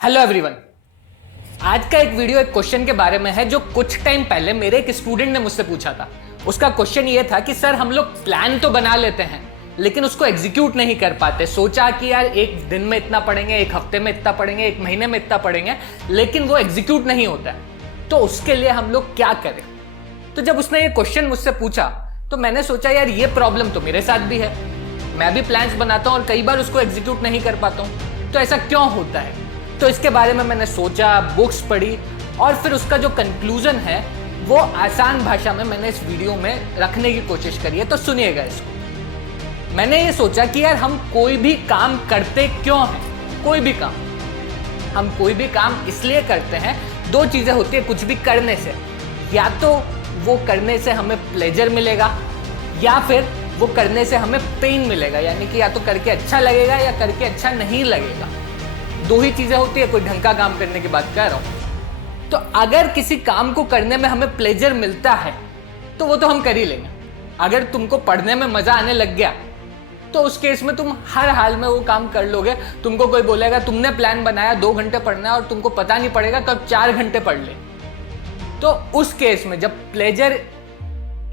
Hello everyone. आज का एक वीडियो एक क्वेश्चन के बारे में है जो कुछ टाइम पहले मेरे एक स्टूडेंट ने मुझसे पूछा था। उसका क्वेश्चन ये था कि सर हम लोग प्लान तो बना लेते हैं लेकिन उसको एग्जीक्यूट नहीं कर पाते। सोचा कि यार एक दिन में इतना पढ़ेंगे, एक हफ्ते में इतना पढ़ेंगे, एक महीने में इतना पढ़ेंगे, लेकिन वो एग्जीक्यूट नहीं होता है। तो उसके लिए हम लोग क्या करें? तो जब उसने ये क्वेश्चन मुझसे पूछा तो मैंने सोचा यार ये प्रॉब्लम तो मेरे साथ भी है। मैं भी प्लान्स बनाता हूँ और कई बार उसको एग्जीक्यूट नहीं कर पाता हूँ। तो ऐसा क्यों होता है? तो इसके बारे में मैंने सोचा, बुक्स पढ़ी और फिर उसका जो कंक्लूजन है वो आसान भाषा में मैंने इस वीडियो में रखने की कोशिश करी है। तो सुनिएगा इसको। मैंने ये सोचा कि यार हम कोई भी काम करते क्यों हैं? कोई भी काम हम कोई भी काम इसलिए करते हैं, दो चीजें होती है कुछ भी करने से। या तो वो करने से हमें प्लेजर मिलेगा या फिर वो करने से हमें पेन मिलेगा, यानी कि या तो करके अच्छा लगेगा या करके अच्छा नहीं लगेगा। दो ही चीजें होती है, कोई ढंग का काम करने की बात कर रहा हूं। तो अगर किसी काम को करने में हमें प्लेजर मिलता है तो वो तो हम कर ही लेंगे। अगर तुमको पढ़ने में मजा आने लग गया तो उस केस में तुम हर हाल में वो काम कर लोगे। तुमको कोई बोलेगा तुमने प्लान बनाया 2 घंटे पढ़ना है और तुमको पता नहीं पड़ेगा कब 4 घंटे पढ़ ले, तो उस केस में जब प्लेजर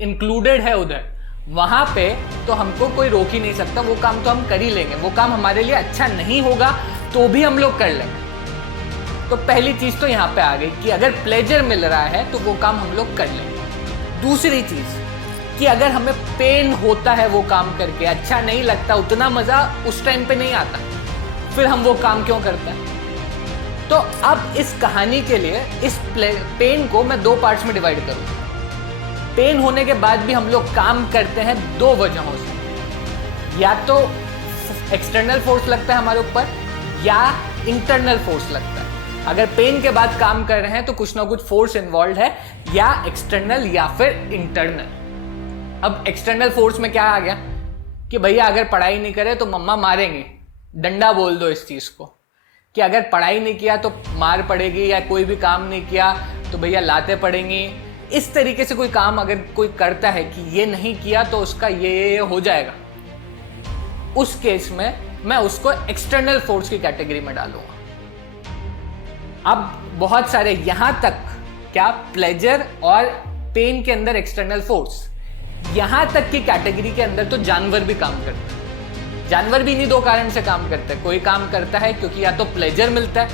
इंक्लूडेड है उधर, वहां पे तो हमको कोई रोक ही नहीं सकता। वो काम तो हम कर ही लेंगे। वो काम हमारे लिए अच्छा नहीं होगा तो भी हम लोग कर लेंगे। तो पहली चीज तो यहाँ पे आ गई कि अगर प्लेजर मिल रहा है तो वो काम हम लोग कर लेंगे। दूसरी चीज कि अगर हमें पेन होता है वो काम करके, अच्छा नहीं लगता, उतना मजा उस टाइम पे नहीं आता, फिर हम वो काम क्यों करते हैं? तो अब इस कहानी के लिए इस पेन को मैं 2 पार्ट्स में डिवाइड करूंगा। पेन होने के बाद भी हम लोग काम करते हैं 2 वजहों से। या तो एक्सटर्नल फोर्स लगता है हमारे ऊपर या इंटरनल फोर्स लगता है। अगर पेन के बाद काम कर रहे हैं तो कुछ ना कुछ फोर्स इन्वॉल्व है, या एक्सटर्नल या फिर इंटरनल। अब एक्सटर्नल फोर्स में क्या आ गया कि भैया अगर पढ़ाई नहीं करे तो मम्मा मारेंगे। डंडा बोल दो इस चीज को कि अगर पढ़ाई नहीं किया तो मार पड़ेगी, या कोई भी काम नहीं किया तो भैया लाते पड़ेंगी। इस तरीके से कोई काम अगर कोई करता है कि ये नहीं किया तो उसका ये हो जाएगा, उस केस में मैं उसको एक्सटर्नल फोर्स की कैटेगरी में डालूंगा। अब बहुत सारे यहां तक क्या प्लेजर और पेन के अंदर एक्सटर्नल फोर्स, यहां तक की कैटेगरी के अंदर तो जानवर भी काम करते हैं। जानवर भी इन्हीं 2 कारण से काम करते हैं। कोई काम करता है क्योंकि या तो प्लेजर मिलता है,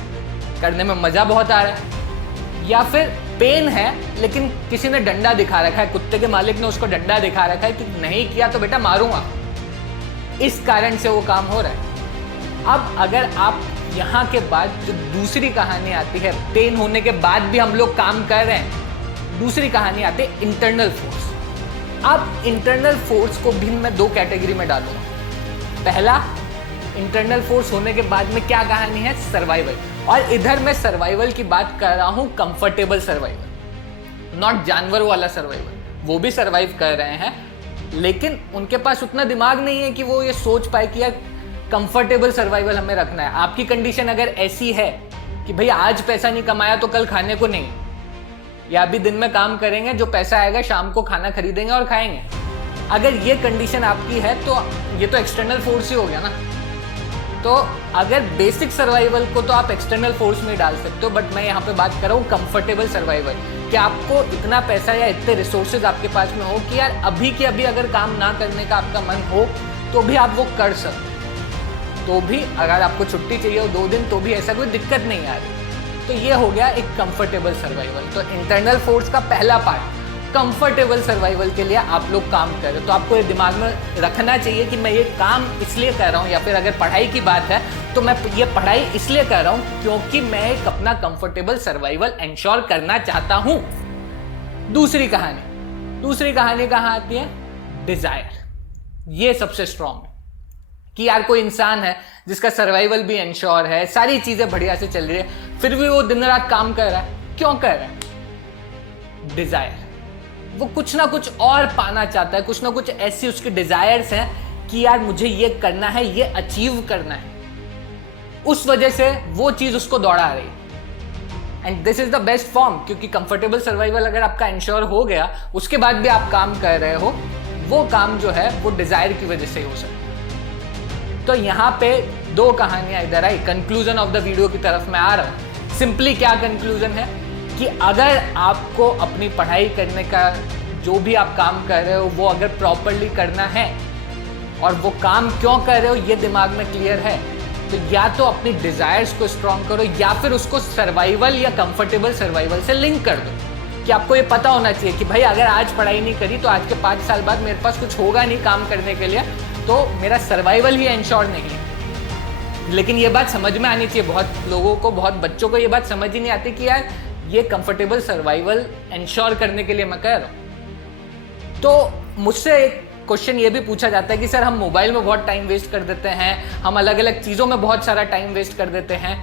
करने में मजा बहुत आ रहा है, या फिर पेन है लेकिन किसी ने डंडा दिखा रखा है, कुत्ते के मालिक ने उसको डंडा दिखा रखा है कि नहीं किया तो बेटा मारूंगा, इस कारण से वो काम हो रहा है। अब अगर आप यहां के बाद जो दूसरी कहानी आती है, पेन होने के बाद भी हम लोग काम कर रहे हैं, दूसरी कहानी आती है इंटरनल फोर्स। अब इंटरनल फोर्स को भी मैं 2 कैटेगरी में डालूंगा। पहला, इंटरनल फोर्स होने के बाद में क्या कहानी है? सर्वाइवल। और इधर मैं सर्वाइवल की बात कर रहा हूं, कंफर्टेबल सर्वाइवल, नॉट जानवर वाला सर्वाइवल। वो भी सर्वाइव कर रहे हैं लेकिन उनके पास उतना दिमाग नहीं है कि वो ये सोच पाए कि यार कंफर्टेबल सर्वाइवल हमें रखना है। आपकी कंडीशन अगर ऐसी है कि भाई आज पैसा नहीं कमाया तो कल खाने को नहीं, या अभी दिन में काम करेंगे, जो पैसा आएगा शाम को खाना खरीदेंगे और खाएंगे, अगर ये कंडीशन आपकी है तो ये तो एक्सटर्नल फोर्स ही हो गया ना। तो अगर बेसिक सर्वाइवल को तो आप एक्सटर्नल फोर्स में डाल सकते हो, बट मैं यहाँ पे बात कर रहा हूँ कंफर्टेबल सर्वाइवल, कि आपको इतना पैसा या इतने रिसोर्सेज आपके पास में हो कि यार अभी के अभी अगर काम ना करने का आपका मन हो तो भी आप वो कर सकते, तो भी अगर आपको छुट्टी चाहिए हो 2 दिन तो भी ऐसा कोई दिक्कत नहीं आ रही। तो ये हो गया एक कंफर्टेबल सर्वाइवल। तो इंटरनल फोर्स का पहला पार्ट, कंफर्टेबल सर्वाइवल के लिए आप लोग काम कर रहे हो, तो आपको ये दिमाग में रखना चाहिए कि मैं ये काम इसलिए कर रहा हूँ, या फिर अगर पढ़ाई की बात है तो मैं ये पढ़ाई इसलिए कर रहा हूँ क्योंकि मैं एक अपना कंफर्टेबल सर्वाइवल इंश्योर करना चाहता हूँ। दूसरी कहानी कहाँ आती है? डिजायर। ये सबसे स्ट्रॉन्ग है कि यार कोई इंसान है जिसका सर्वाइवल भी इंश्योर है, सारी चीजें बढ़िया से चल रही है, फिर भी वो दिन रात काम कर रहा है। क्यों कर रहा है? डिजायर। वो कुछ ना कुछ और पाना चाहता है, कुछ ना कुछ ऐसी उसकी डिजायर्स हैं कि यार मुझे ये करना है, ये अचीव करना है, उस वजह से वो चीज उसको दौड़ा रही है। And this is the best form, क्योंकि कंफर्टेबल सर्वाइवल अगर आपका इंश्योर हो गया, उसके बाद भी आप काम कर रहे हो, वो काम जो है वो डिजायर की वजह से ही हो सकता है। तो यहाँ पे दो कहानियां इधर आई, कंक्लूजन ऑफ द वीडियो की तरफ मैं आ रहा हूँ। सिंपली क्या कंक्लूजन है कि अगर आपको अपनी पढ़ाई करने का जो भी आप काम कर रहे हो वो अगर प्रॉपरली करना है और वो काम क्यों कर रहे हो ये दिमाग में क्लियर है, तो या तो अपनी डिजायर्स को स्ट्रॉन्ग करो या फिर उसको सर्वाइवल या कंफर्टेबल सर्वाइवल से लिंक कर दो। कि आपको ये पता होना चाहिए कि भाई अगर आज पढ़ाई नहीं करी तो आज के 5 साल बाद मेरे पास कुछ होगा नहीं काम करने के लिए, तो मेरा सर्वाइवल ही इंश्योर नहीं है। लेकिन ये बात समझ में आनी चाहिए, बहुत लोगों को, बहुत बच्चों को ये बात समझ ही नहीं आती कि यार ये कंफर्टेबल सर्वाइवल इंश्योर करने के लिए मैं कह रहा हूँ। तो मुझसे एक क्वेश्चन ये भी पूछा जाता है कि सर हम मोबाइल में बहुत टाइम वेस्ट कर देते हैं, हम अलग अलग चीज़ों में बहुत सारा टाइम वेस्ट कर देते हैं,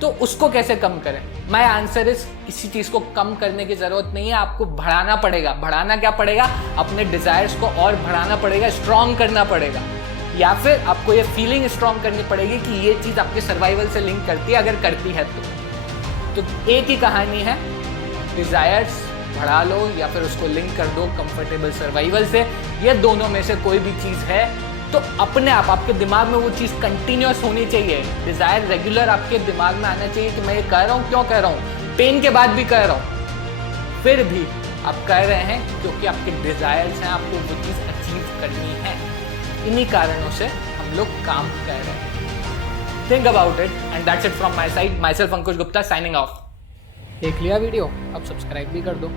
तो उसको कैसे कम करें। माय आंसर इज किसी चीज़ को कम करने की ज़रूरत नहीं है, आपको बढ़ाना पड़ेगा। बढ़ाना क्या पड़ेगा? अपने डिज़ायर्स को और बढ़ाना पड़ेगा, स्ट्रॉन्ग करना पड़ेगा, या फिर आपको ये फीलिंग स्ट्रॉन्ग करनी पड़ेगी कि ये चीज़ आपके सर्वाइवल से लिंक करती है, अगर करती है तो एक ही कहानी है, डिज़ायर्स बढ़ा लो या फिर उसको लिंक कर दो कंफर्टेबल सर्वाइवल से। ये दोनों में से कोई भी चीज़ है तो अपने आप आपके दिमाग में वो चीज़ कंटिन्यूस होनी चाहिए। डिज़ायर रेगुलर आपके दिमाग में आना चाहिए कि मैं ये कह रहा हूँ, क्यों कह रहा हूँ, पेन के बाद भी कह रहा हूँ, फिर भी आप कह रहे हैं क्योंकि आपके डिज़ायर्स हैं, आपको वो चीज़ अचीव करनी है। इन्हीं कारणों से हम लोग काम कर रहे हैं। Think about it and that's it from my side. My self Ankush Gupta signing off. देख लिया वीडियो, अब सब्सक्राइब भी कर दो।